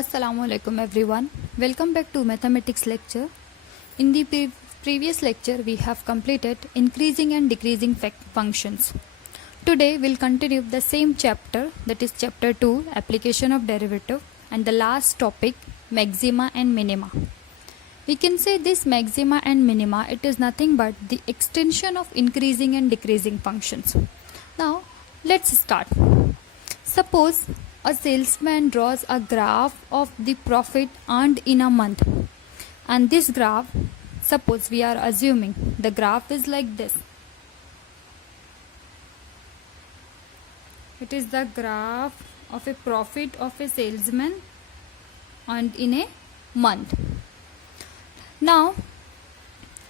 Assalamualaikum everyone. Welcome back to mathematics lecture. In the previous lecture we have completed increasing and decreasing functions. Today we'll continue the same chapter, that is chapter 2, application of derivative, and the last topic, maxima and minima. We can say this maxima and minima, it is nothing but the extension of increasing and decreasing functions. Now let's start. Suppose a salesman draws a graph of the profit earned in a month, and this graph, suppose we are assuming the graph is like this. It is the graph of a profit of a salesman earned in a month. Now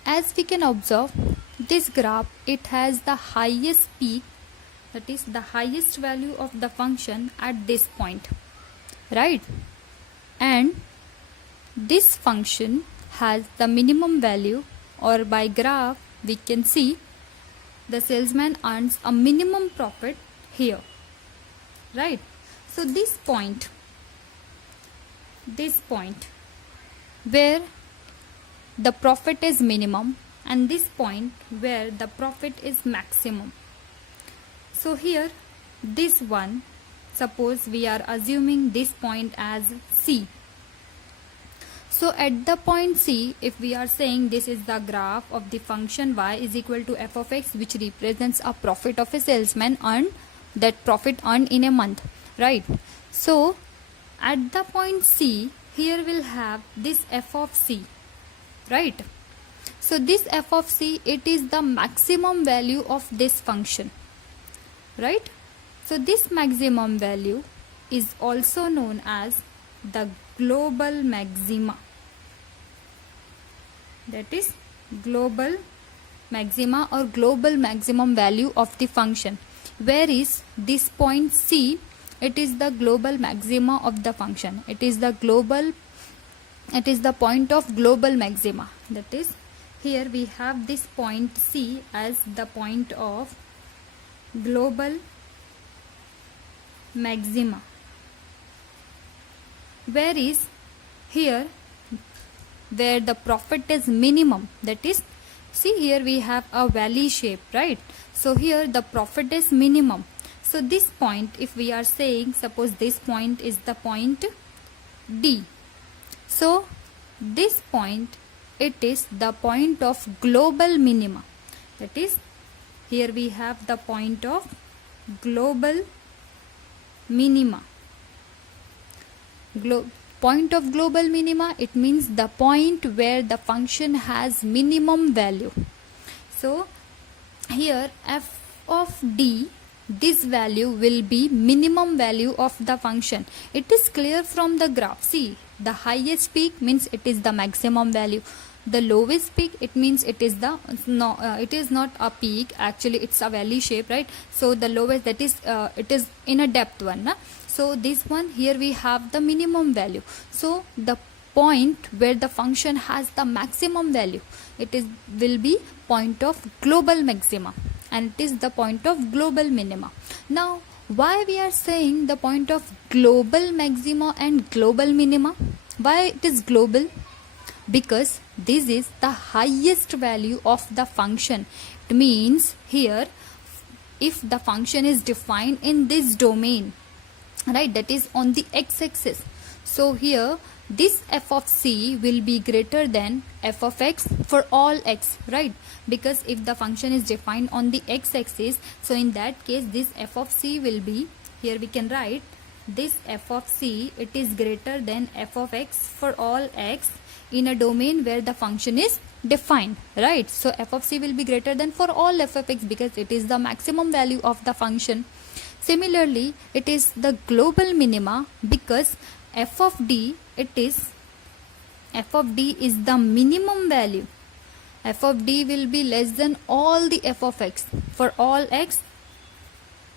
as we can observe, this graph, it has the highest peak, that is the highest value of the function at this point, right? And this function has the minimum value, or by graph we can see the salesman earns a minimum profit here, right? So this point where the profit is minimum, and this point where the profit is maximum. So here this one, suppose we are assuming this point as C. So at the point C, if we are saying this is the graph of the function y is equal to f of x, which represents a profit of a salesman earned, that profit earned in a month, right? So at the point C, here we'll have this f of C, right? So this f of C, it is the maximum value of this function, right? So this maximum value is also known as the global maxima, that is global maxima or global maximum value of the function. Where is this point C? It is the global maxima of the function. It is the point of global maxima. That is, here we have this point C as the point of global maxima. Where is here where the profit is minimum, that is, see here we have a valley shape, right? So here the profit is minimum. So this point, if we are saying, suppose this point is the point D. So this point, it is the point of global minima. That is, here we have the point of global minima. Point of global minima, it means the point where the function has minimum value. So here f of d, this value will be minimum value of the function. It is clear from the graph. See, the highest peak means it is the maximum value. The lowest peak, it means it is the it is not a peak, actually it's a valley shape, right? So the lowest, that is it is in a depth one, na? So this one, here we have the minimum value. So the point where the function has the maximum value, will be point of global maxima, and it is the point of global minima. Now why we are saying the point of global maxima and global minima? Why it is global? Because this is the highest value of the function. It means here, if the function is defined in this domain, right, that is on the x-axis, so here this f of c will be greater than f of x for all x, right? Because if the function is defined on the x-axis, so in that case this f of c will be, here we can write this f of c, it is greater than f of x for all x in a domain where the function is defined, right? So f of c will be greater than for all f of x because it is the maximum value of the function. Similarly, it is the global minima because f of d is the minimum value. F of d will be less than all the f of x for all x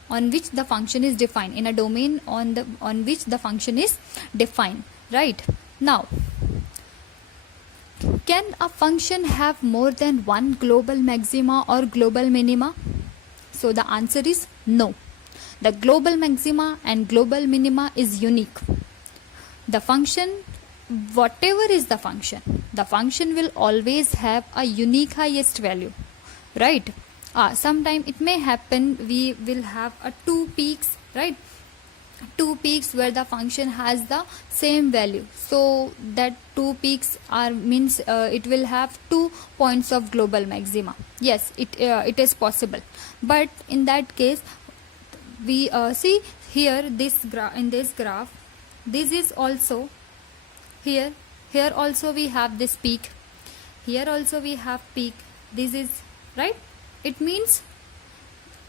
on which the function is defined, in a domain on which the function is defined, right? Now, can a function have more than one global maxima or global minima? So the answer is no. The global maxima and global minima is unique. the function, whatever is the function will always have a unique highest value, right? Sometime it may happen we will have a two peaks, right? Two peaks where the function has the same value, so that two peaks are means it will have 2 points of global maxima. Yes, it is possible, but in that case we see here in this graph, this is also here also we have this peak, here also we have peak, this is right. It means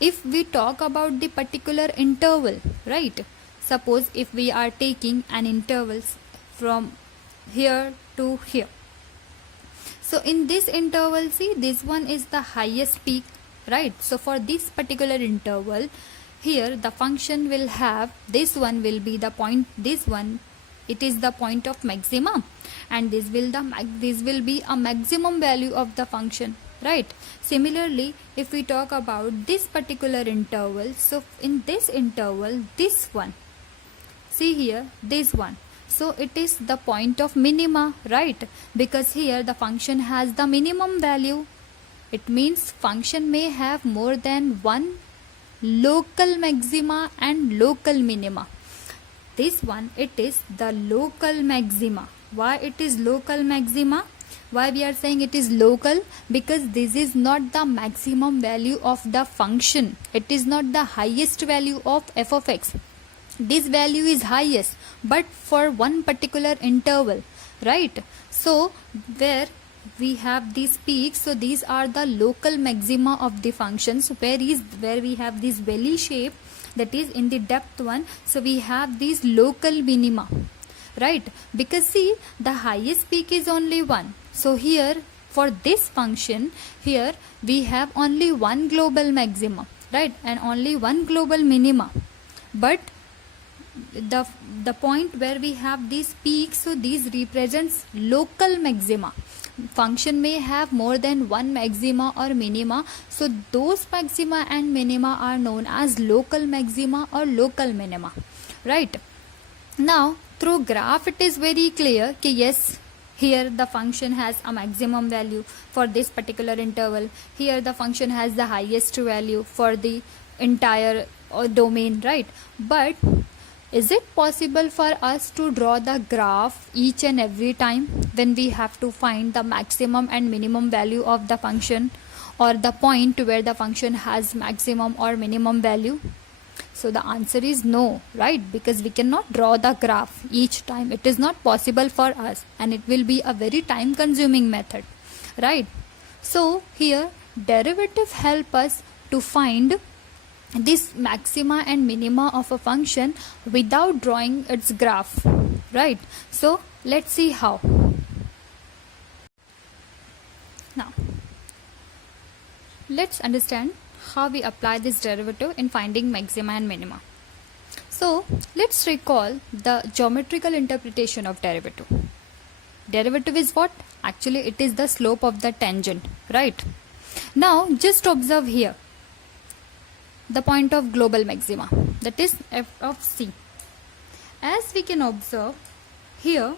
if we talk about the particular interval, right? Suppose if we are taking an interval from here to here, so in this interval, see, this one is the highest peak, right? So for this particular interval, here the function will have, this one will be the point, this one it is the point of maxima, and this will be a maximum value of the function, right? Similarly, if we talk about this particular interval, so in this interval, this one, see here, this one, so it is the point of minima, right? Because here the function has the minimum value. It means function may have more than one local maxima and local minima. This one, it is the local maxima. Why it is local maxima? Why we are saying it is local? Because this is not the maximum value of the function. It is not the highest value of f of x. This value is highest, but for one particular interval, right? So where we have these peaks, so these are the local maxima of the functions. Where we have this belly shape, that is in the depth one, so we have these local minima, right? Because see, the highest peak is only one, so here for this function, here we have only one global maxima, right? And only one global minima. But the point where we have these peaks, so these represents local maxima. Function may have more than one maxima or minima, so those maxima and minima are known as local maxima or local minima, right? Now through graph it is very clear that yes, here the function has a maximum value for this particular interval, here the function has the highest value for the entire domain, right? But is it possible for us to draw the graph each and every time when we have to find the maximum and minimum value of the function, or the point where the function has maximum or minimum value? So the answer is no, right? Because we cannot draw the graph each time. It is not possible for us, and it will be a very time consuming method, right? So here derivative help us to find this maxima and minima of a function without drawing its graph, right? So let's see how. Now let's understand how we apply this derivative in finding maxima and minima. So let's recall the geometrical interpretation of derivative. Derivative is what? Actually it is the slope of the tangent, right? Now just observe here the point of global maxima, that is f of c. As we can observe here,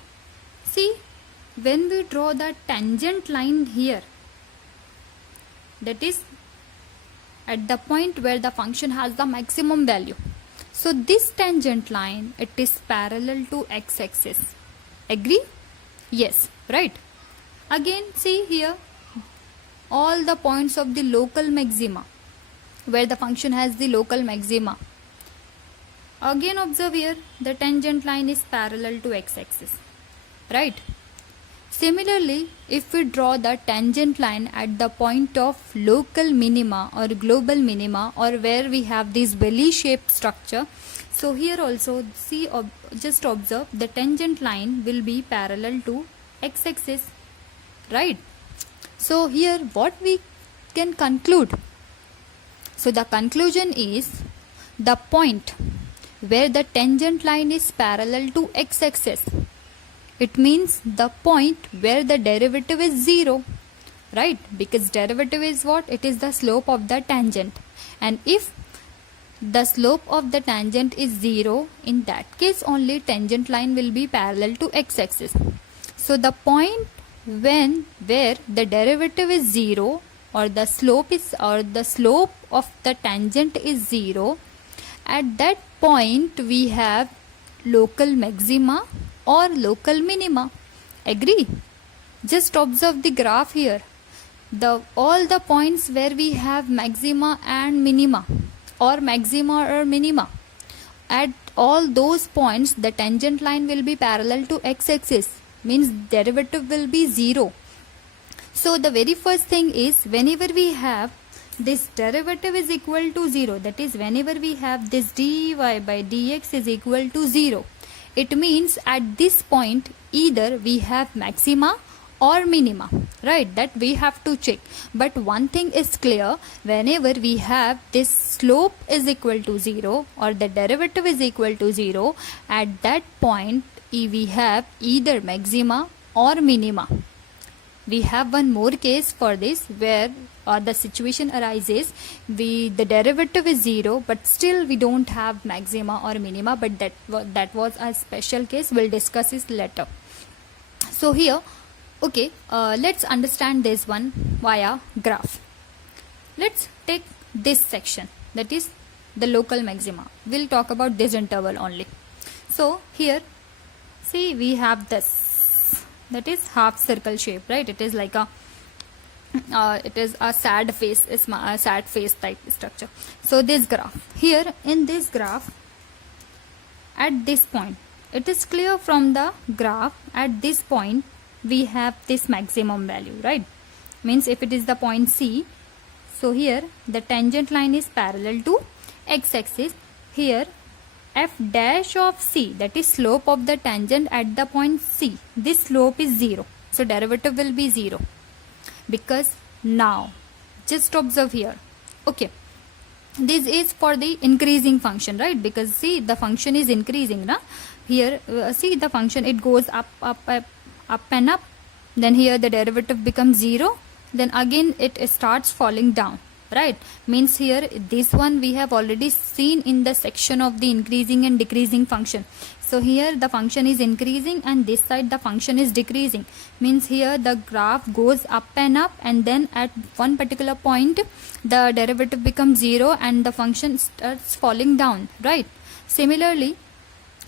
see, when we draw the tangent line here, that is at the point where the function has the maximum value, so this tangent line, it is parallel to x-axis. Agree? Yes, right? Again see here all the points of the local maxima where the function has the local maxima. Again observe here the tangent line is parallel to x-axis, right? Similarly, if we draw the tangent line at the point of local minima or global minima, or where we have this belly shaped structure, so here also see, just observe the tangent line will be parallel to x-axis, right? So here what we can conclude? So the conclusion is the point where the tangent line is parallel to x-axis, it means the point where the derivative is 0, right? Because derivative is what? It is the slope of the tangent. And if the slope of the tangent is 0, in that case only tangent line will be parallel to x-axis. So the point where the derivative is 0 or the slope of the tangent is 0, at that point we have local maxima or local minima. Agree? Just observe the graph here. All the points where we have maxima and minima or maxima or minima, at all those points the tangent line will be parallel to x-axis, means derivative will be 0. So the very first thing is, whenever we have this derivative is equal to 0, that is whenever we have this dy by dx is equal to 0, it means at this point either we have maxima or minima, right? That we have to check. But one thing is clear, whenever we have this slope is equal to 0 or the derivative is equal to 0, at that point we have either maxima or minima. We have one more case for this, where the situation arises, the derivative is 0 but still we don't have maxima or minima, but that was a special case. We'll discuss this later. So here, okay, let's understand this one via graph. Let's take this section, that is the local maxima. We'll talk about this interval only. So here, see, we have this, that is half circle shape, right? It is like a sad face type structure. So this graph, here in this graph, at this point, it is clear from the graph, at this point we have this maximum value, right? Means if it is the point C, so here the tangent line is parallel to x-axis. Here f dash of C, that is slope of the tangent at the point C, this slope is 0. So derivative will be 0, because now just observe here, okay, this is for the increasing function, right? Because see, the function is increasing, na? Here see the function, it goes up and up, then here the derivative becomes 0, then again it starts falling down, right? Means here this one we have already seen in the section of the increasing and decreasing function. So here the function is increasing and this side the function is decreasing, means here the graph goes up, and then at one particular point the derivative becomes 0 and the function starts falling down, right? Similarly,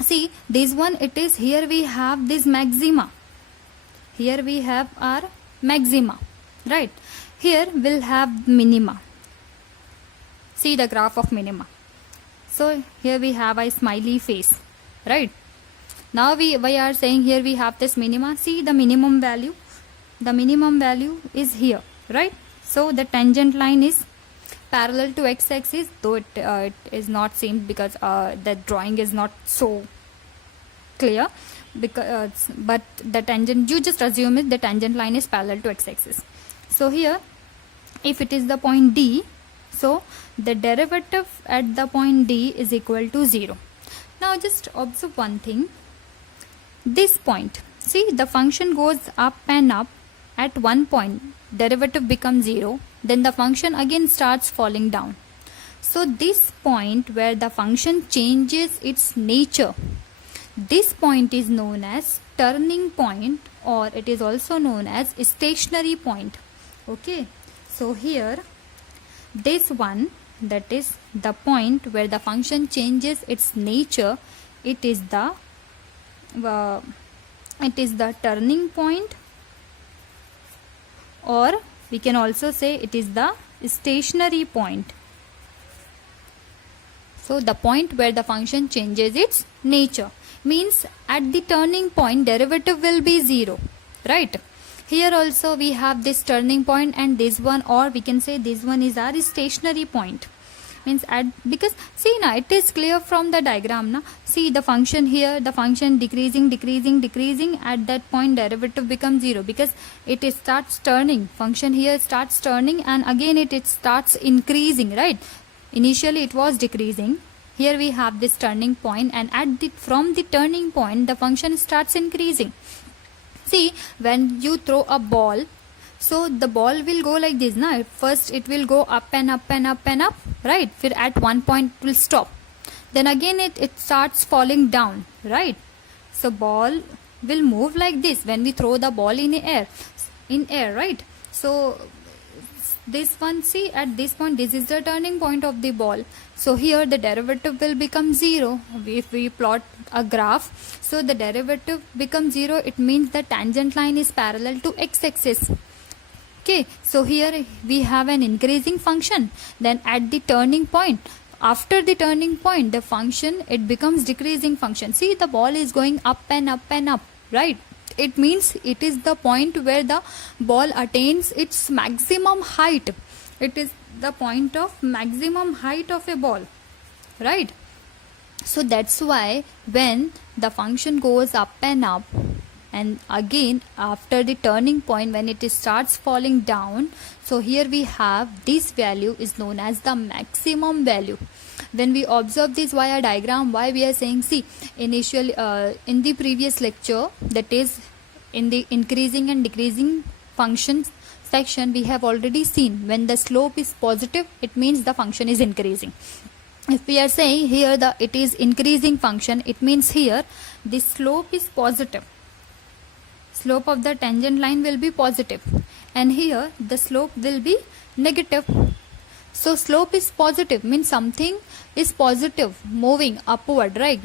see this one, it is, here we have this maxima, here we have our maxima, right? Here we'll have minima. See the graph of minima. So here we have a smiley face, right? Now we are saying here we have this minima. See the minimum value is here, right? So the tangent line is parallel to x-axis, though it is not seen because the drawing is not so clear, because but the tangent, you just assume it, the tangent line is parallel to x-axis. So here if it is the point D, so the derivative at the point D is equal to 0. Now just observe one thing, this point, see the function goes up and up, at one point derivative becomes 0, then the function again starts falling down. So this point where the function changes its nature, this point is known as turning point, or it is also known as stationary point. Okay, so here this one, that is the point where the function changes its nature, it is the turning point, or we can also say it is the stationary point. So the point where the function changes its nature, means at the turning point derivative will be 0, right? Here also we have this turning point and this one, or we can say this one is our stationary point. Means because see now it is clear from the diagram now. See the function here, the function decreasing, at that point derivative becomes 0 because it starts turning. Function here starts turning and again it starts increasing, right? Initially it was decreasing. Here we have this turning point, and from the turning point the function starts increasing. See, when you throw a ball, So the ball will go like this na, first it will go up and up and up and up, right? फिर at one point it will stop, then again it starts falling down, right? So ball will move like this when we throw the ball in air, right? So this one, see, at this point this is the turning point of the ball, so here the derivative will become 0. If we plot a graph, so the derivative becomes 0, it means the tangent line is parallel to x-axis. Okay, so here we have an increasing function, then at the turning point, after the turning point, the function, it becomes decreasing function. See, the ball is going up and up and up, right? It means it is the point where the ball attains its maximum height. It is the point of maximum height of a ball, right? So that's why when the function goes up and up, and again after the turning point when it starts falling down, so here we have this value is known as the maximum value. When we observe this via diagram, why we are saying, see, initially in the previous lecture, that is in the increasing and decreasing functions section, we have already seen when the slope is positive, it means the function is increasing. If we are saying here it is increasing function, it means here the slope is positive. Slope of the tangent line will be positive, and here the slope will be negative. So slope is positive means something is positive, moving upward, right?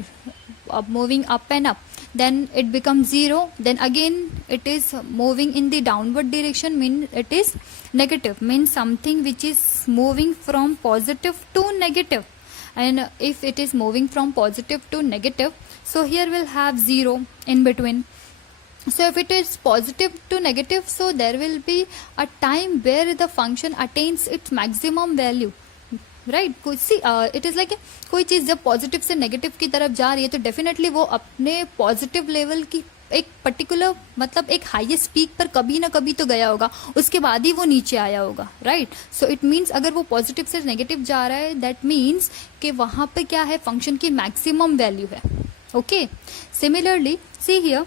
Moving up and up, then it becomes 0, then again it is moving in the downward direction, means it is negative, means something which is moving from positive to negative. And if it is moving from positive to negative, so here we'll have 0 in between. So if it is positive to negative, so there will be a time where the function attains its maximum value, right? See, it is like कोई चीज़ जब positive से negative की तरफ जा रही है तो definitely वो अपने पॉजिटिव लेवल की एक पर्टिकुलर, मतलब एक हाईएस्ट पीक पर कभी ना कभी तो गया होगा, उसके बाद ही वो नीचे आया होगा, राइट? सो इट मीन्स अगर वो पॉजिटिव से नेगेटिव जा रहा है, दैट मीन्स कि वहाँ पे क्या है, फंक्शन की मैक्सिमम वैल्यू है. Okay, similarly see here,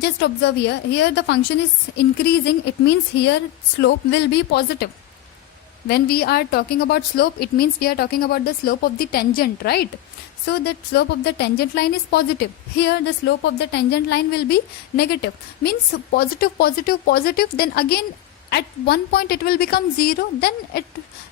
just observe here the function is increasing, it means here slope will be positive. When we are talking about slope, it means we are talking about the slope of the tangent, right? So that slope of the tangent line is positive. Here the slope of the tangent line will be negative, means positive, positive, positive, then again at one point it will become 0, then it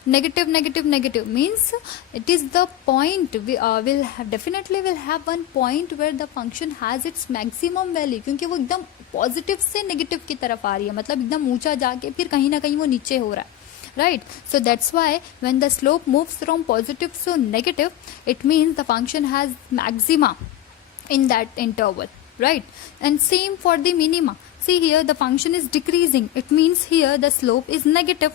negative, negative, negative, means it is the point we will have, definitely will have one point where the function has its maximum value, क्योंकि वो एकदम positive से negative की तरफ आ रही है, मतलब एकदम ऊंचा जाके फिर कहीं ना कहीं वो नीचे हो रहा है, right? So that's why when the slope moves from positive to negative, it means the function has maxima in that interval, right? And same for the minima. See here the function is decreasing, it means here the slope is negative,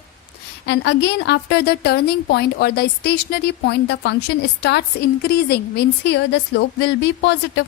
and again after the turning point or the stationary point the function starts increasing, means here the slope will be positive,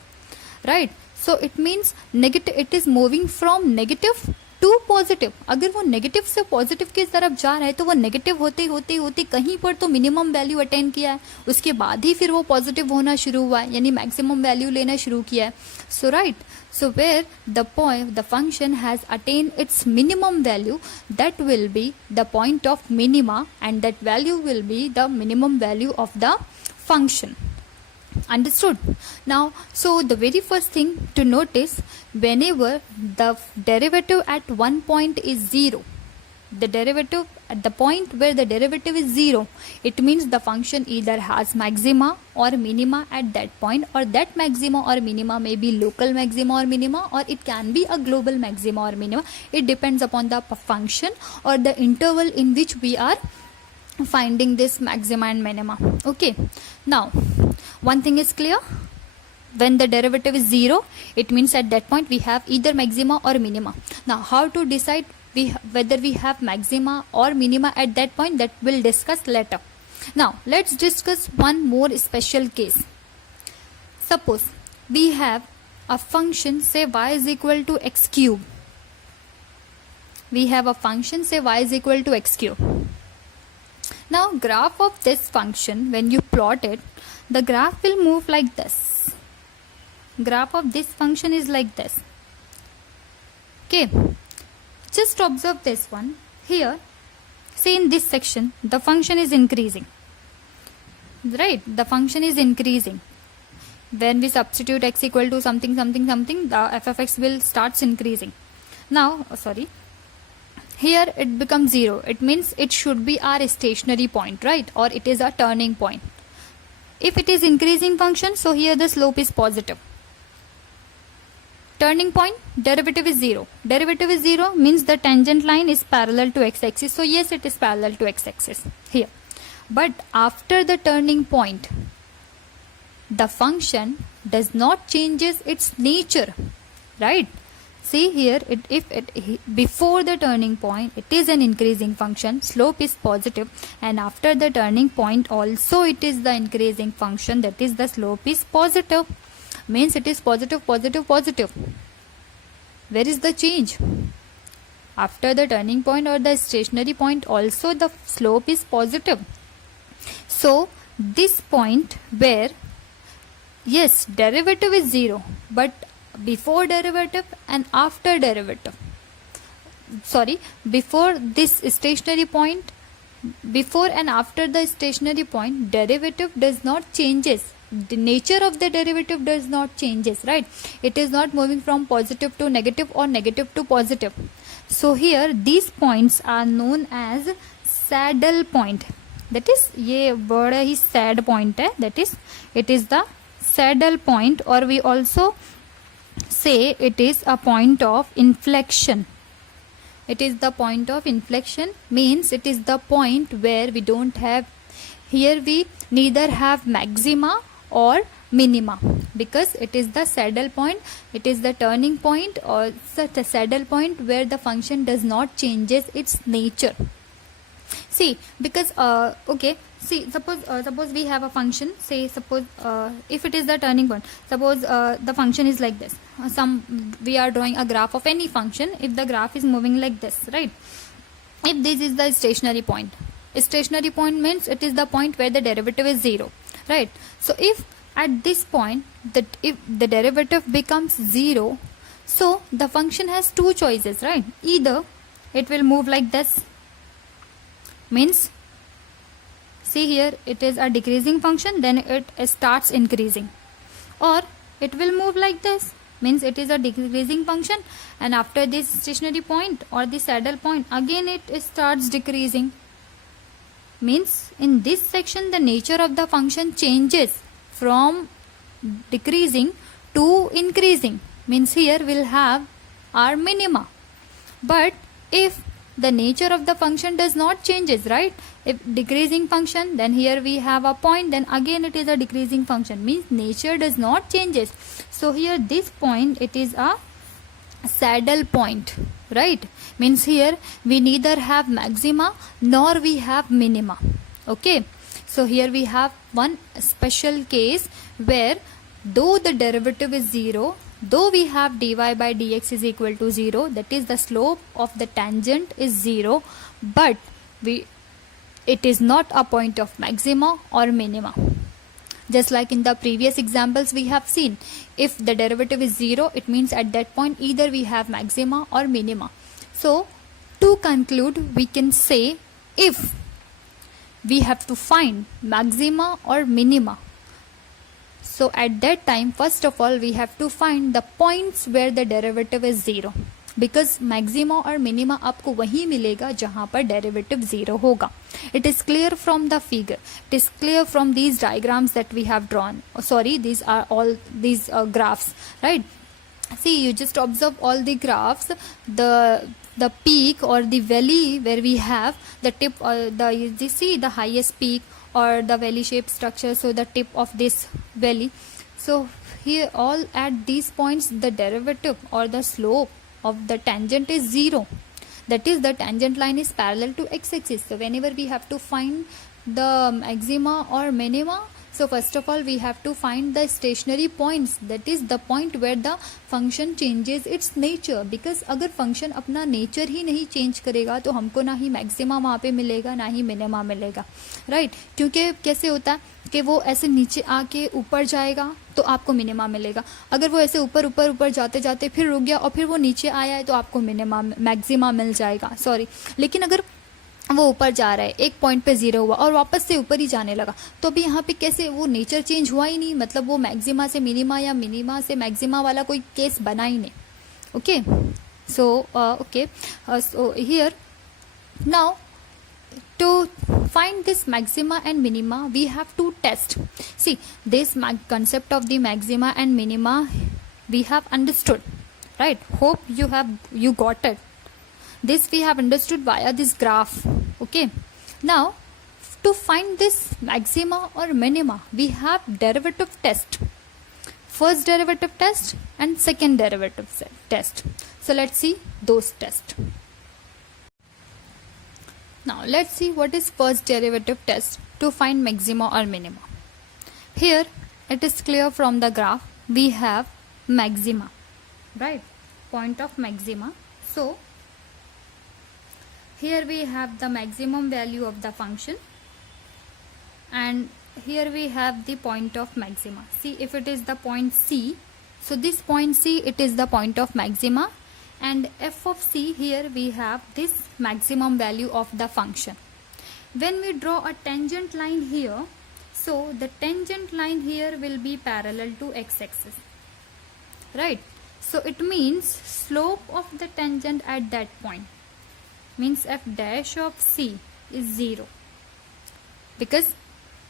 right? So it means negative, it is moving from negative to positive. अगर वो negative से positive की तरफ जा रहा है तो वो नेगेटिव होते होते होते कहीं पर तो मिनिमम वैल्यू अटेन किया है, उसके बाद ही फिर वो पॉजिटिव होना शुरू हुआ है, यानी मैक्सिमम वैल्यू लेना शुरू किया है. So right, so where the point the function has attain its minimum value, that will be the point of minima, and that value will be the minimum value of the function. Understood? Now, so the very first thing to notice, whenever the derivative at one point is 0, the derivative at the point where the derivative is 0, it means the function either has maxima or minima at that point, or that maxima or minima may be local maxima or minima, or it can be a global maxima or minima. It depends upon the function or the interval in which we are finding this maxima and minima. Okay, now one thing is clear, when the derivative is 0, it means at that point we have either maxima or minima. Now how to decide whether we have maxima or minima at that point, that we'll discuss later. Now let's discuss one more special case. Suppose we have a function, say y is equal to x cube. We have a function, say y is equal to x cube. Now graph of this function, when you plot it, the graph will move like this. Graph of this function is like this. Okay, just observe this one. Here, see in this section, the function is increasing. Right? The function is increasing. When we substitute x equal to something, something, something, the f of x will starts increasing. Now, here it becomes 0. It means it should be our stationary point, right? Or it is a turning point. If it is increasing function, so here the slope is positive. Turning point, derivative is 0. Derivative is 0 means the tangent line is parallel to x-axis. So yes, it is parallel to x-axis here. But after the turning point, the function does not changes its nature, right? See here, before the turning point, it is an increasing function, slope is positive, and after the turning point also it is the increasing function, that is the slope is positive. Means it is positive, positive, positive. Where is the change? After the turning point or the stationary point also the slope is positive. So this point where, yes, derivative is 0, but before derivative and after derivative, before this stationary point, before and after the stationary point, derivative does not changes. The nature of the derivative does not changes, right? It is not moving from positive to negative or negative to positive. So here these points are known as saddle point. That is, ये word ही sad point है. That is, it is the saddle point, or we also say it is a point of inflection. It is the point of inflection, means it is the point where we don't have, here we neither have maxima or minima, because it is the saddle point, it is the turning point or the saddle point where the function does not changes its nature. See, because suppose we have a function, say suppose if it is the turning point, suppose the function is like this. We are drawing a graph of any function. If the graph is moving like this, right? If this is the stationary point means it is the point where the derivative is 0, right? So if at this point if the derivative becomes 0, so the function has two choices, right? Either it will move like this, means see here it is a decreasing function, then it starts increasing, or it will move like this, means it is a decreasing function, and after this stationary point or the saddle point again it starts decreasing. Means in this section the nature of the function changes from decreasing to increasing, means here we'll have our minima. But if the nature of the function does not changes, right? If decreasing function, then here we have a point, then again it is a decreasing function, means nature does not changes. So here this point, it is a saddle point, right? Means here we neither have maxima nor we have minima. Okay, so here we have one special case where though the derivative is 0, though we have dy by dx is equal to 0, that is the slope of the tangent is 0, but it is not a point of maxima or minima. Just like in the previous examples we have seen, if the derivative is 0, it means at that point either we have maxima or minima. So to conclude, we can say if we have to find maxima or minima, so at that time first of all we have to find the points where the derivative is 0, because maxima or minima आपको वही मिलेगा जहाँ पर derivative 0 होगा. It is clear from the figure, it is clear from these diagrams that we have drawn. These are all these graphs, right? See, you just observe all the graphs, the peak or the valley where we have the tip, you see the highest peak or the valley shaped structure, so the tip of this valley. So here all at these points the derivative or the slope of the tangent is 0, that is the tangent line is parallel to x-axis. So whenever we have to find the maxima or minima, So first of all we have to find the stationary points, that is the point where the function changes its nature. Because अगर function अपना nature ही नहीं change करेगा तो हमको ना ही maxima वहाँ पे मिलेगा ना ही मिनिमा मिलेगा, राइट. क्योंकि कैसे होता है कि वो ऐसे नीचे आके ऊपर जाएगा तो आपको मिनिमा मिलेगा. अगर वो ऐसे ऊपर ऊपर ऊपर जाते जाते फिर रुक गया और फिर वो नीचे आया है तो आपको मिनिमा मैक्सिमा मिल जाएगा, सॉरी. लेकिन अगर वो ऊपर जा रहा है, एक पॉइंट पे 0 हुआ और वापस से ऊपर ही जाने लगा, तो अभी यहाँ पे कैसे, वो नेचर चेंज हुआ ही नहीं, मतलब वो मैक्सिमा से मिनिमा या मिनिमा से मैक्सिमा वाला कोई केस बना ही नहीं. Okay, so okay, so here now to find this maxima and minima we have to test. See, this concept of the maxima and minima we have understood, right? Hope you got it. This we have understood via this graph. Okay, now to find this maxima or minima we have derivative test, first derivative test and second derivative test. So let's see those tests. Now let's see what is first derivative test to find maxima or minima. Here it is clear from the graph we have maxima, right? Point of maxima. So here we have the maximum value of the function and here we have the point of maxima. See, if it is the point C, so this point C, it is the point of maxima, and f of c, here we have this maximum value of the function. When we draw a tangent line here, so the tangent line here will be parallel to x-axis, right? So it means slope of the tangent at that point means f dash of c is 0, because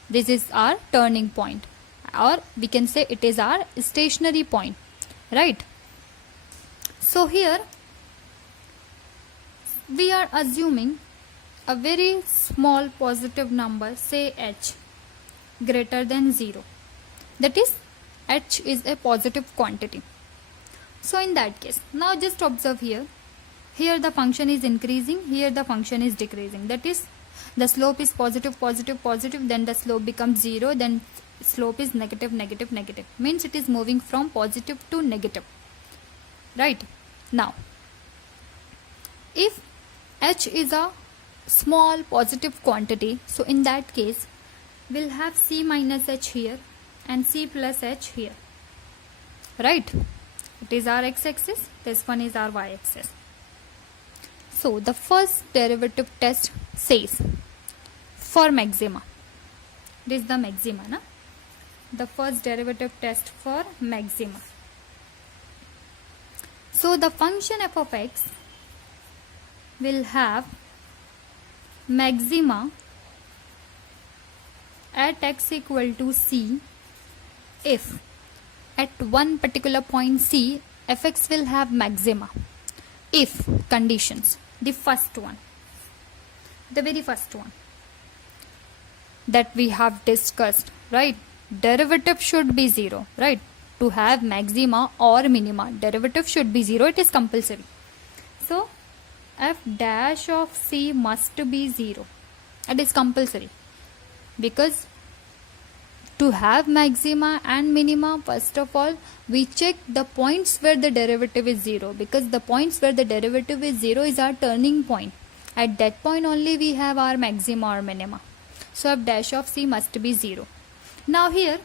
this is our turning point, or we can say it is our stationary point, right? So here we are assuming a very small positive number, say h, greater than 0. That is, h is a positive quantity. So in that case, now just observe here. Here the function is increasing, here the function is decreasing. That is, the slope is positive, positive, positive, then the slope becomes 0, then slope is negative, negative, negative. Means it is moving from positive to negative. Right? Now, if h is a small positive quantity, so in that case, we'll have c minus h here and c plus h here. Right? It is our x-axis, this one is our y-axis. So, the first derivative test says, for maxima, this is the maxima, na? The first derivative test for maxima. So the function f of x will have maxima at x equal to c if at one particular point c fx will have maxima if conditions. The first one, the very first one that we have discussed, right? Derivative should be 0, right? To have maxima or minima, derivative should be 0, it is compulsory. So f dash of c must be 0, it is compulsory, because to have maxima and minima, first of all we check the points where the derivative is 0, because the points where the derivative is 0 is our turning point. At that point only we have our maxima or minima. So f dash of c must be 0. Now here,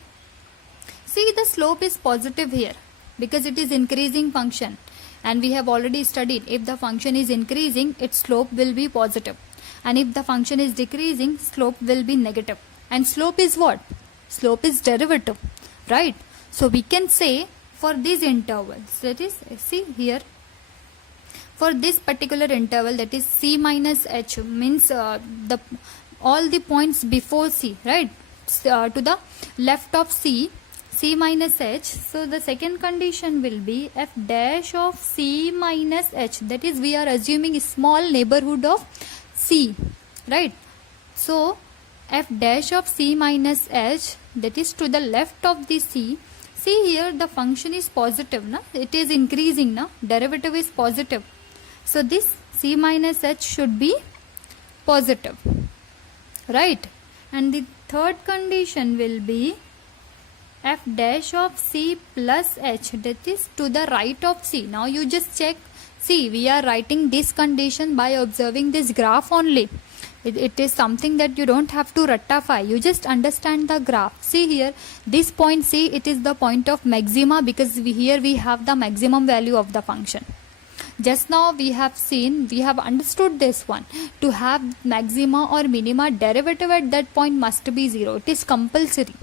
see, the slope is positive here because it is increasing function, and we have already studied if the function is increasing, its slope will be positive, and if the function is decreasing, slope will be negative. And slope is what? Slope is derivative, right? So we can say for these intervals, that is, see here, for this particular interval, that is c minus h, means all the points before c, right? To the left of c minus h. So the second condition will be f dash of c minus h. That is, we are assuming a small neighborhood of c, right? So f dash of c minus h, that is to the left of the c. See here, the function is positive, na? It is increasing, na? Derivative is positive. So this c minus h should be positive, right? And the third condition will be f dash of c plus h, that is to the right of c. Now you just check. See, we are writing this condition by observing this graph only. It is something that you don't have to ratify. You just understand the graph. See here, this point C, it is the point of maxima, because here we have the maximum value of the function. Just now we have understood this one. To have maxima or minima, derivative at that point must be 0. It is compulsory.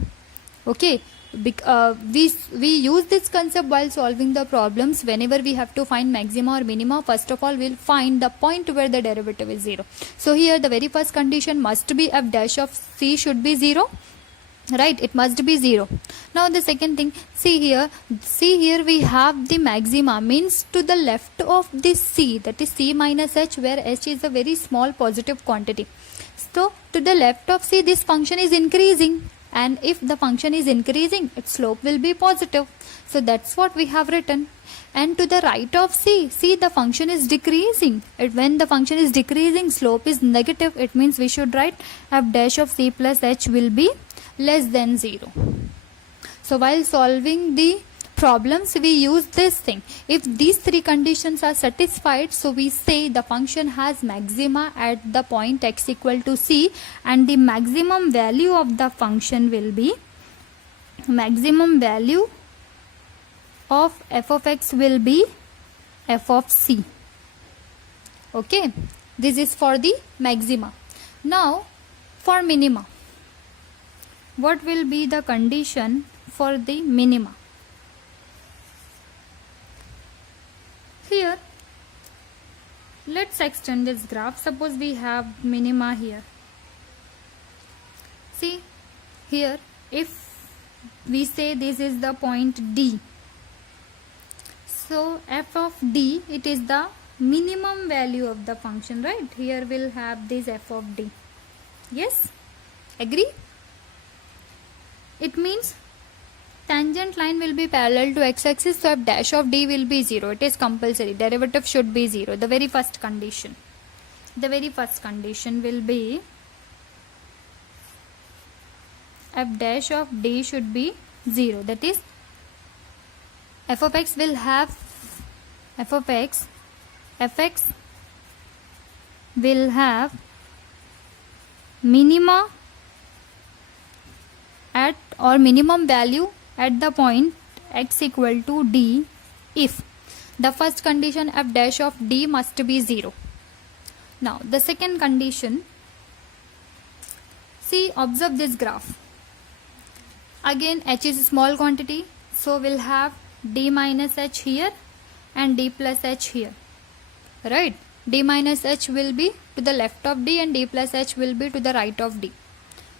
Okay. We use this concept while solving the problems. Whenever we have to find maxima or minima, first of all we'll find the point where the derivative is 0. So here the very first condition must be f dash of c should be 0. Right, it must be 0. Now the second thing, see here we have the maxima, means to the left of this c, that is c minus h, where h is a very small positive quantity. So to the left of c, this function is increasing, and if the function is increasing, its slope will be positive. So that's what we have written. And to the right of c, see the function is decreasing. When the function is decreasing, slope is negative. It means we should write f dash of c plus h will be less than 0. So while solving the problems, we use this thing. If these three conditions are satisfied, so we say the function has maxima at the point x equal to c, and the maximum value of the function will be, maximum value of f of x will be f of c. Okay, this is for the maxima. Now for minima, what will be the condition for the minima? Here, let's extend this graph. Suppose we have minima here. See, here if we say this is the point D, so f of D, it is the minimum value of the function, right? Here we'll have this f of D. Yes? Agree? It means tangent line will be parallel to x-axis, so f dash of d will be 0. It is compulsory. Derivative should be 0. The very first condition. The very first condition will be f dash of d should be 0. That is, f of x will have fx will have minima at, or minimum value at the point x equal to d if the first condition f dash of d must be 0. Now the second condition, see, observe this graph. Again h is a small quantity, so we'll have d minus h here and d plus h here. Right? D minus h will be to the left of d and d plus h will be to the right of d.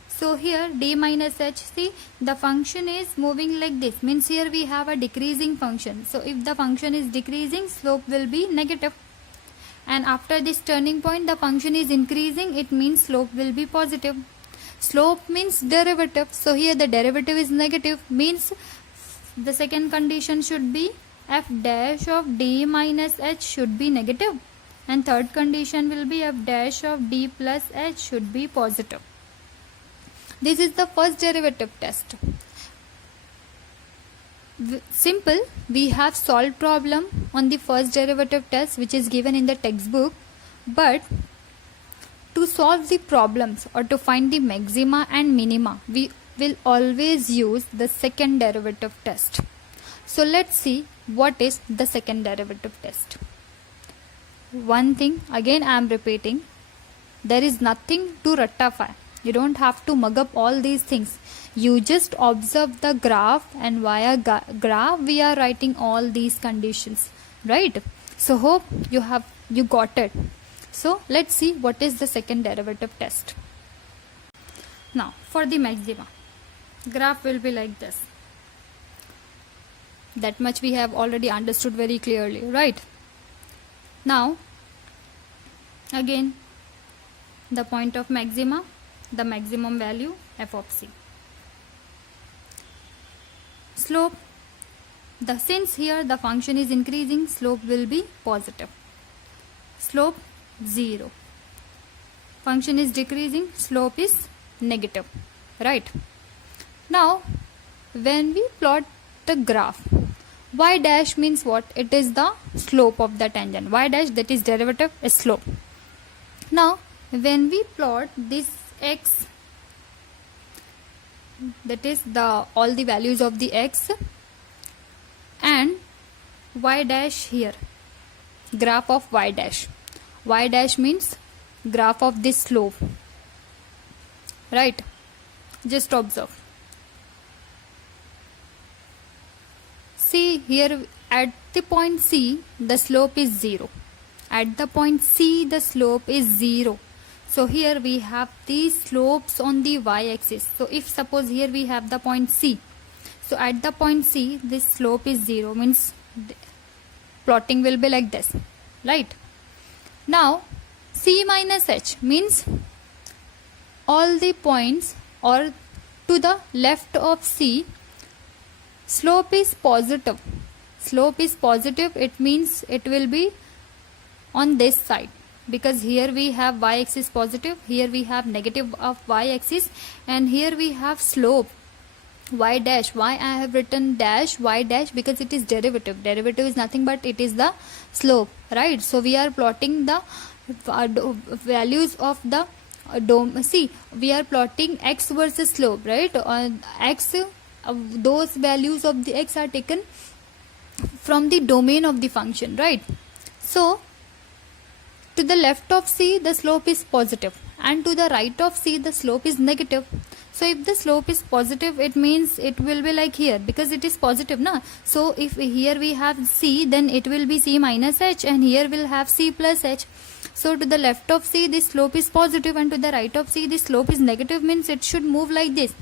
So here d minus h, see, the function is moving like this, means here we have a decreasing function. So if the function is decreasing, slope will be negative. And after this turning point, the function is increasing, it means slope will be positive. Slope means derivative. So here the derivative is negative, means the second condition should be f dash of d minus h should be negative. And third condition will be f dash of d plus h should be positive. This is the first derivative test. Simple, we have solved problem on the first derivative test which is given in the textbook, but to solve the problems or to find the maxima and minima, we will always use the second derivative test. So let's see what is the second derivative test. One thing, again I am repeating, there is nothing to ratify. You don't have to mug up all these things. You just observe the graph, and via graph we are writing all these conditions, right? So hope you got it. So let's see what is the second derivative test. Now for the maxima, graph will be like this. That much we have already understood very clearly, right? Now again, the point of maxima, the maximum value f of c. Slope, since here the function is increasing, slope will be positive. Slope 0. Function is decreasing, slope is negative. right? Now when we plot the graph, y dash means what? It is the slope of the tangent. Y dash, that is derivative, is slope. Now when we plot this x, that is the all the values of the x, and y dash here, graph of y dash. Y dash means graph of this slope, right? Just observe. See here, at the point C the slope is 0. At the point C the slope is 0. So here we have these slopes on the y-axis. So if suppose here we have the point C, so at the point C this slope is 0, means plotting will be like this, right? Now C minus H means all the points or to the left of C slope is positive. Slope is positive, it means it will be on this side, because here we have y-axis positive, here we have negative of y-axis, and here we have slope y dash. Why I have written dash y dash? Because it is derivative. Derivative is nothing but it is the slope, right? So we are plotting the values of the see, we are plotting x versus slope, right? X, those values of the x are taken from the domain of the function, right? So to the left of C the slope is positive, and to the right of C the slope is negative. So if the slope is positive, it means it will be like here, because it is positive, na? So if here we have C, then it will be C minus H, and here we'll have C plus H. So to the left of C this slope is positive, and to the right of C this slope is negative, means it should move like this.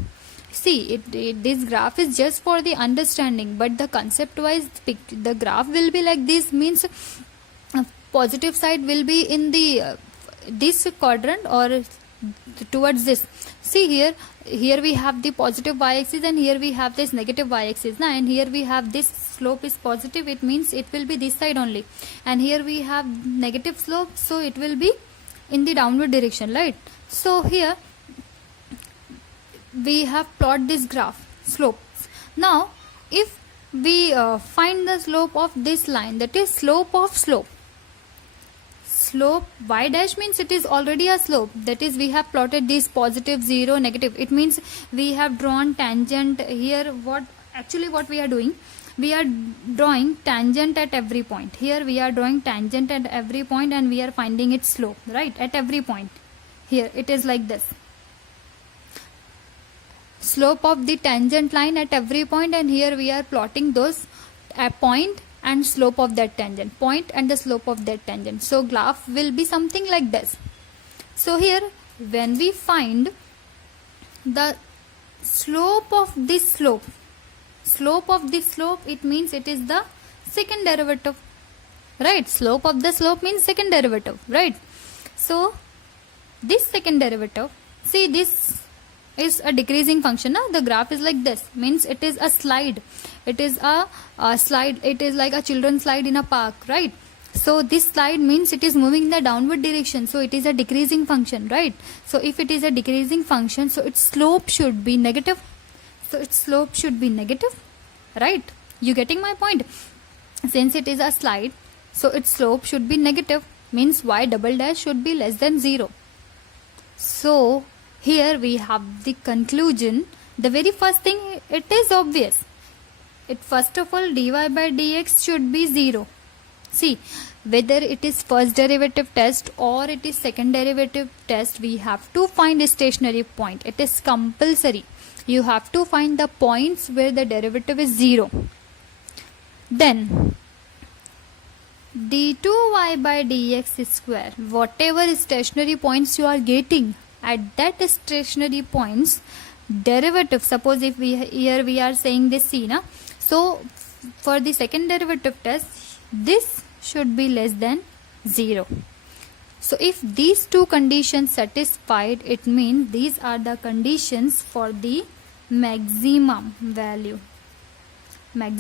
See, this graph is just for the understanding, but the concept wise the graph will be like this, means positive side will be in the this quadrant or towards this. See here we have the positive y-axis, and here we have this negative y-axis, and here we have this slope is positive, it means it will be this side only, and here we have negative slope, so it will be in the downward direction, right? So here we have plot this graph slopes. Now if we find the slope of this line, that is slope of slope, slope y dash means it is already a slope, that is we have plotted this positive, 0, negative. It means we have drawn tangent here. What we are doing, we are drawing tangent at every point. Here we are drawing tangent at every point, and we are finding its slope, right, at every point. Here it is like this, slope of the tangent line at every point, and here we are plotting those point and slope of that tangent, point and the slope of that tangent. So graph will be something like this. So here when we find the slope of this slope, it means it is the second derivative, right? Slope of the slope means second derivative, right? So this second derivative, see, this is a decreasing function, na? The graph is like this, means it is a slide, it is a slide, it is like a children's slide in a park, right? So this slide means it is moving in the downward direction, so it is a decreasing function, right? So if it is a decreasing function, so its slope should be negative, right? You getting my point? Since it is a slide, so its slope should be negative, means y double dash should be less than 0. So here we have the conclusion. The very first thing, it is obvious. First of all, dy by dx should be 0. See, whether it is first derivative test or it is second derivative test, we have to find a stationary point. It is compulsory. You have to find the points where the derivative is 0. Then d2y by dx square, whatever stationary points you are getting, at that stationary points derivative, suppose if here we are saying this c, na? So for the second derivative test, this should be less than 0. So if these two conditions satisfied, it means these are the conditions for the maximum value. It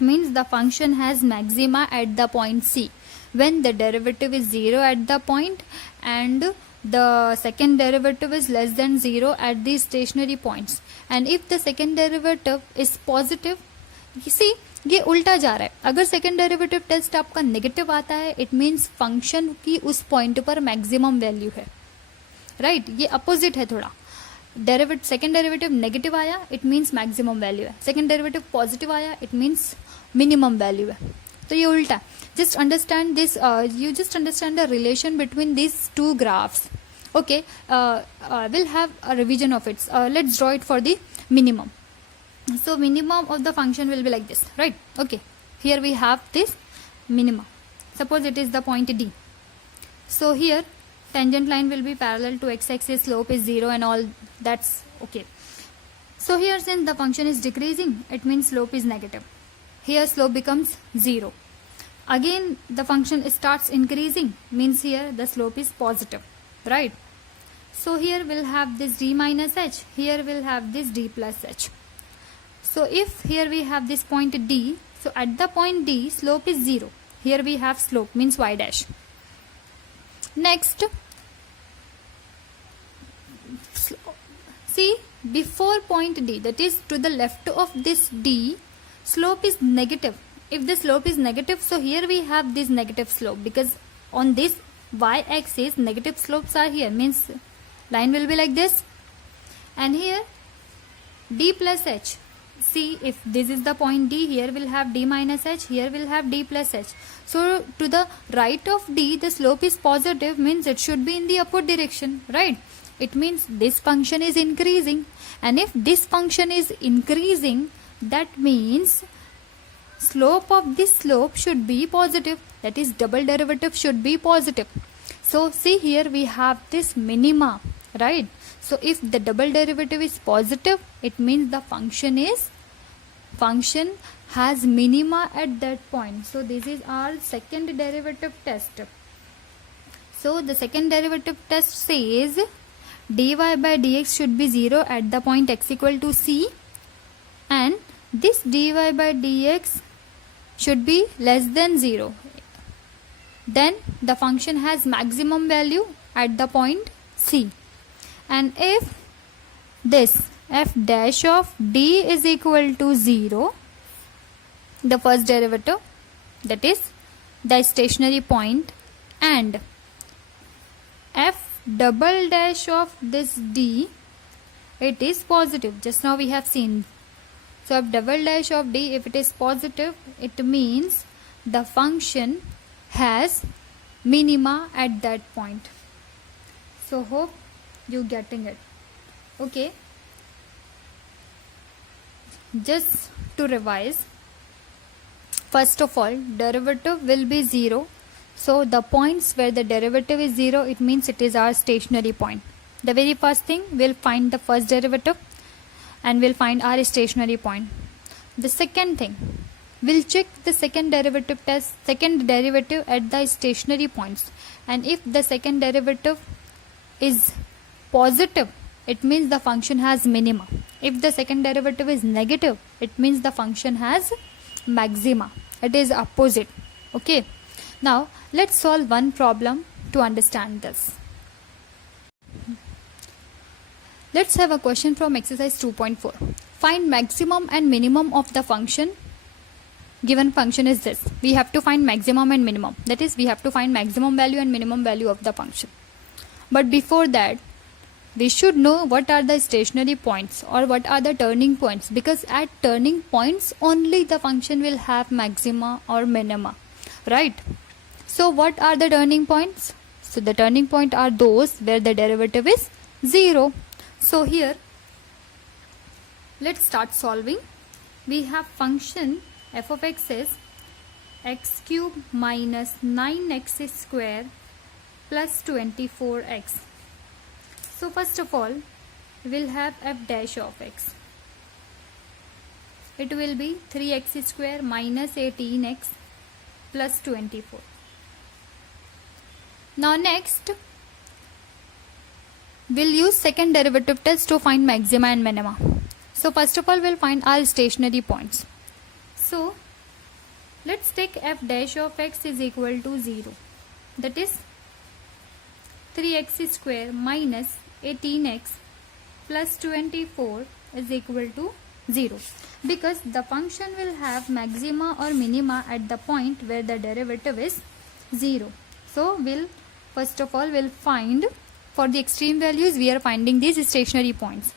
means the function has maxima at the point C, when the derivative is 0 at the point and the second derivative is less than 0 at these stationary points, and if the second derivative is positive, you see ये उल्टा जा रहा है. अगर second derivative test आपका negative आता है, it means function की उस पॉइंट पर मैक्सिमम वैल्यू है, राइट. ये अपोजिट है थोड़ा. सेकेंड डेरिवेटिव नेगेटिव आया, इट मीन्स मैक्सिमम वैल्यू है. सेकेंड डेरिवेटिव पॉजिटिव आया, इट मीन्स मिनिमम वैल्यू है. तो ये उल्टा है. Just understand this, you just understand the relation between this two graphs. Okay, will have a revision of its. Let's draw it for the minimum. So minimum of the function will be like this, right? Okay, here we have this minimum. Suppose it is the point D. So here tangent line will be parallel to x-axis, slope is 0 and all, that's okay. So here since the function is decreasing, it means slope is negative. Here slope becomes 0. Again the function starts increasing, means here the slope is positive, right? So here we'll have this d minus h, here we'll have this d plus h. So if here we have this point D, so at the point D slope is 0. Here we have slope means y dash. Next, see before point D, that is to the left of this D, slope is negative. If the slope is negative, so here we have this negative slope, because on this y axis negative slopes are here, means line will be like this. And here D plus h. See, if this is the point D, here we'll have d minus h, here we'll have d plus h. So to the right of D, the slope is positive, means it should be in the upward direction, right? It means this function is increasing, and if this function is increasing, that means slope of this slope should be positive, that is double derivative should be positive. So see, here we have this minima, right? So if the double derivative is positive, it means the function has minima at that point. So this is our second derivative test. So the second derivative test says dy by dx should be 0 at the point x equal to c, and this dy by dx should be less than 0. Then the function has maximum value at the point c. And if this f dash of d is equal to 0, the first derivative, that is the stationary point, and f double dash of this d, it is positive. Just now we have seen. So f double dash of d, if it is positive, it means the function has minima at that point. So hope you getting it. Okay, just to revise, first of all, derivative will be 0. So the points where the derivative is 0, it means it is our stationary point. The very first thing, we'll find the first derivative and we'll find our stationary point. The second thing, we'll check the second derivative at the stationary points, and if the second derivative is positive, it means the function has minima. If the second derivative is negative, it means the function has maxima. It is opposite. Okay, now let's solve one problem to understand this. Let's have a question from exercise 2.4. Find maximum and minimum of the function. Given function is this. We have to find maximum and minimum. That is, we have to find maximum value and minimum value of the function. But before that, we should know what are the stationary points or what are the turning points, because at turning points only the function will have maxima or minima, right? So what are the turning points? So the turning point are those where the derivative is 0. So here, let's start solving. We have function f of x is x cube minus 9x square plus 24x. So first of all, we'll have f dash of x. It will be 3x square minus 18x plus 24. Now next, we'll use second derivative test to find maxima and minima. So first of all, we'll find our stationary points. So let's take f dash of x is equal to 0. That is, 3x square minus 18x plus 24 is equal to 0, because the function will have maxima or minima at the point where the derivative is 0. So we'll first of all we'll find, for the extreme values we are finding these stationary points.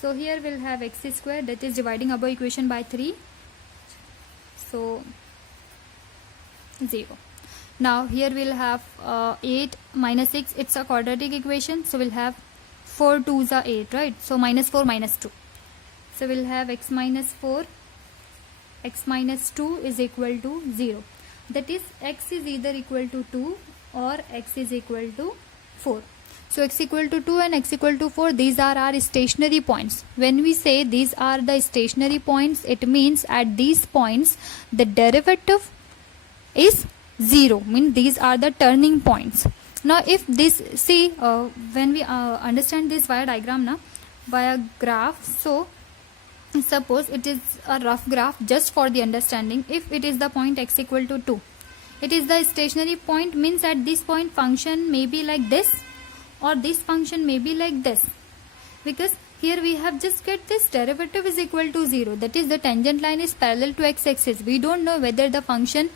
So here we'll have x square, that is dividing above equation by 3, so 0. Now here we'll have 8 minus 6, it's a quadratic equation, so we'll have 4 2s are 8, right? So minus 4 minus 2. So we'll have x minus 4, x minus 2 is equal to 0. That is, x is either equal to 2 or x is equal to 4. So x equal to 2 and x equal to 4, these are our stationary points. When we say these are the stationary points, it means at these points the derivative is 0, means these are the turning points. Now if this, see when we understand this via diagram now, via graph, so suppose it is a rough graph just for the understanding. If it is the point x equal to 2, it is the stationary point, means at this point function may be like this or this function may be like this, because here we have just get this derivative is equal to 0, that is the tangent line is parallel to x-axis. We don't know whether the function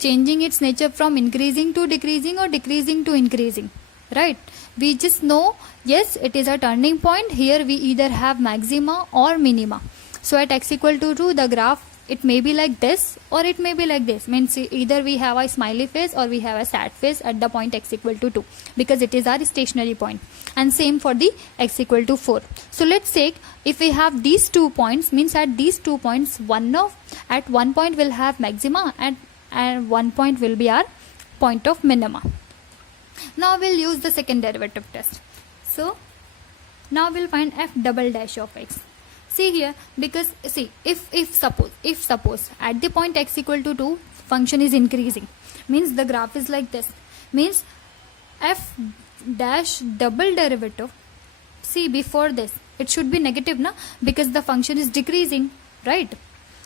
changing its nature from increasing to decreasing or decreasing to increasing, right? We just know, yes, it is a turning point. Here we either have maxima or minima. So at x equal to 2, the graph, it may be like this or it may be like this, means either we have a smiley face or we have a sad face at the point x equal to 2, because it is our stationary point. And same for the x equal to 4. So let's say if we have these 2 points, means at these 2 points at one point we'll have maxima and one point will be our point of minima. Now we'll use the second derivative test. So now we'll find f double dash of x. See here, because see, if suppose at the point x equal to 2 function is increasing, means the graph is like this, means f dash double derivative, see before this it should be negative na, because the function is decreasing, right?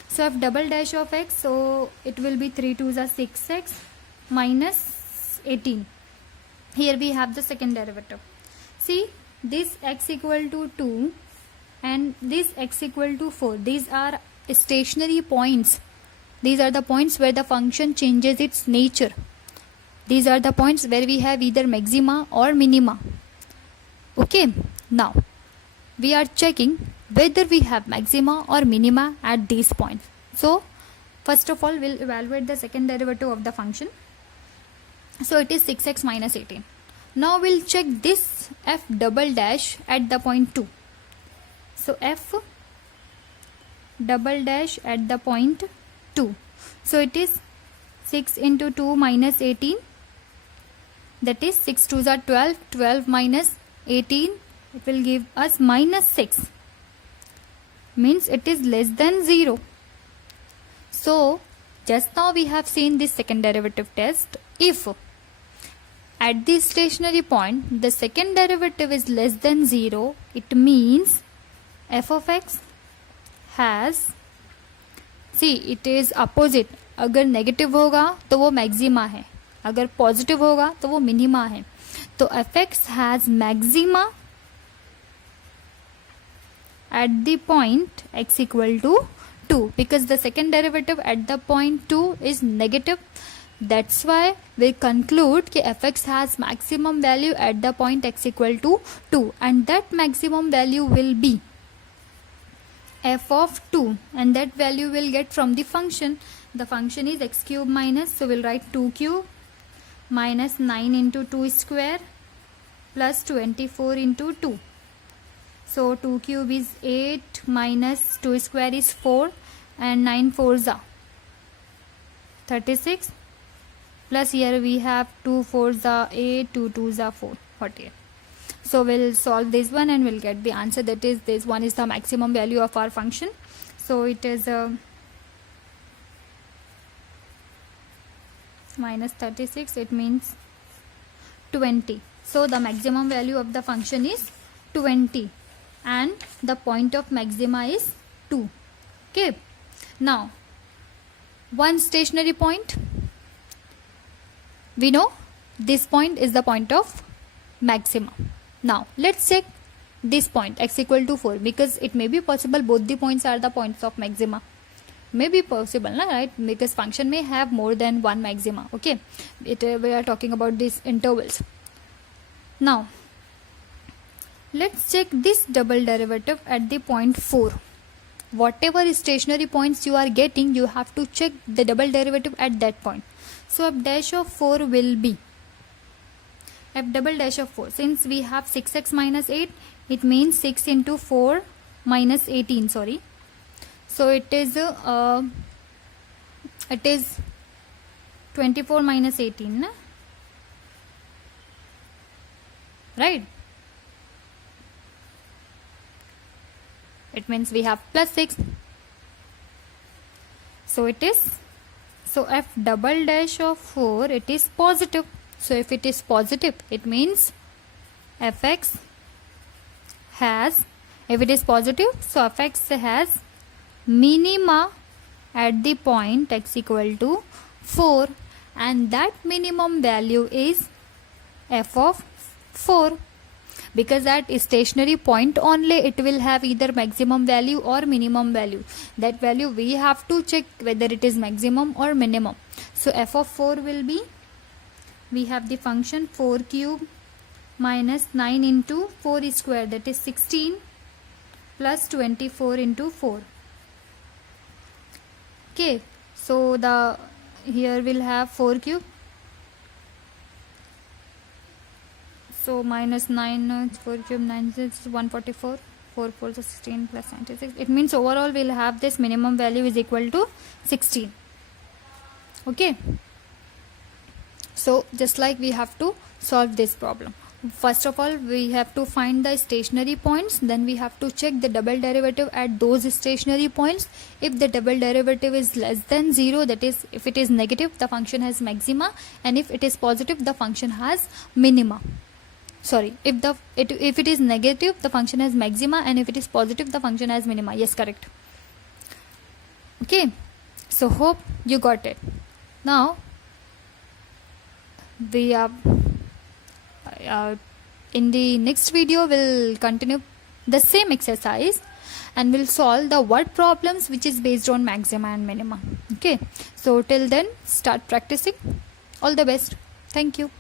So f double dash of x, so it will be 3 2s are 6x minus 18. Here we have the second derivative. See, this x equal to 2 and this x equal to 4, these are stationary points. These are the points where the function changes its nature. These are the points where we have either maxima or minima. Okay, now we are checking whether we have maxima or minima at these points. So first of all we'll evaluate the second derivative of the function. So it is 6x minus 18. Now we'll check this f double dash at the point 2. So f double dash at the point 2. So it is 6 into 2 minus 18. That is 6 2s are 12. 12 minus 18. It will give us minus 6. Means it is less than 0. So just now we have seen this second derivative test. If at this stationary point the second derivative is less than 0, it means f of x has, see it is opposite. अगर negative होगा तो वो maxima है, अगर positive होगा तो वो minima है. तो F x has maxima at the point x equal to 2, because the second derivative at the point 2 is negative. That's why we conclude that fx has maximum value at the point x equal to 2, and that maximum value will be f of 2, and that value will get from the function. The function is x cube minus, so we'll write 2 cube minus 9 into 2 square plus 24 into 2. So 2 cube is 8 minus 2 square is 4 and 9 4s are 36, plus here we have 2 4s are 8, 2 2s are 4, 48. So we'll solve this one and we'll get the answer, that is this one is the maximum value of our function. So it is minus 36, it means 20. So the maximum value of the function is 20 and the point of maxima is 2. Okay, now one stationary point, we know this point is the point of maxima. Now let's check this point x equal to 4, because it may be possible both the points are the points of maxima. May be possible, right? Because function may have more than one maxima. Okay, we are talking about these intervals. Now let's check this double derivative at the point 4. Whatever stationary points you are getting, you have to check the double derivative at that point. So f dash of 4 will be f double dash of 4. Since we have 6x minus 8, it means 6 into 4 minus 18, sorry. So it is 24 minus 18, right? It means we have plus 6. So it is, so f double dash of 4, it is positive. So if it is positive, it means fx has, if it is positive, so fx has minima at the point x equal to 4, and that minimum value is f of 4. Because at stationary point only it will have either maximum value or minimum value. That value we have to check whether it is maximum or minimum. So f of 4 will be, we have the function 4 cube minus 9 into 4 square, that is 16, plus 24 into 4. Okay, so the here we'll have 4 cube. So minus 9, 4 cube 9 is 144, 4 4 is 16 plus 96. It means overall we'll have this minimum value is equal to 16. Okay. So just like we have to solve this problem. First of all, we have to find the stationary points. Then we have to check the double derivative at those stationary points. If the double derivative is less than 0, that is, if it is negative, the function has maxima, and if it is positive, the function has minima. Sorry, if it is negative, the function has maxima, and if it is positive, the function has minima. Yes, correct. Okay, so hope you got it. Now we are in the next video we'll continue the same exercise and we'll solve the word problems which is based on maxima and minima. Okay, so till then start practicing. All the best. Thank you.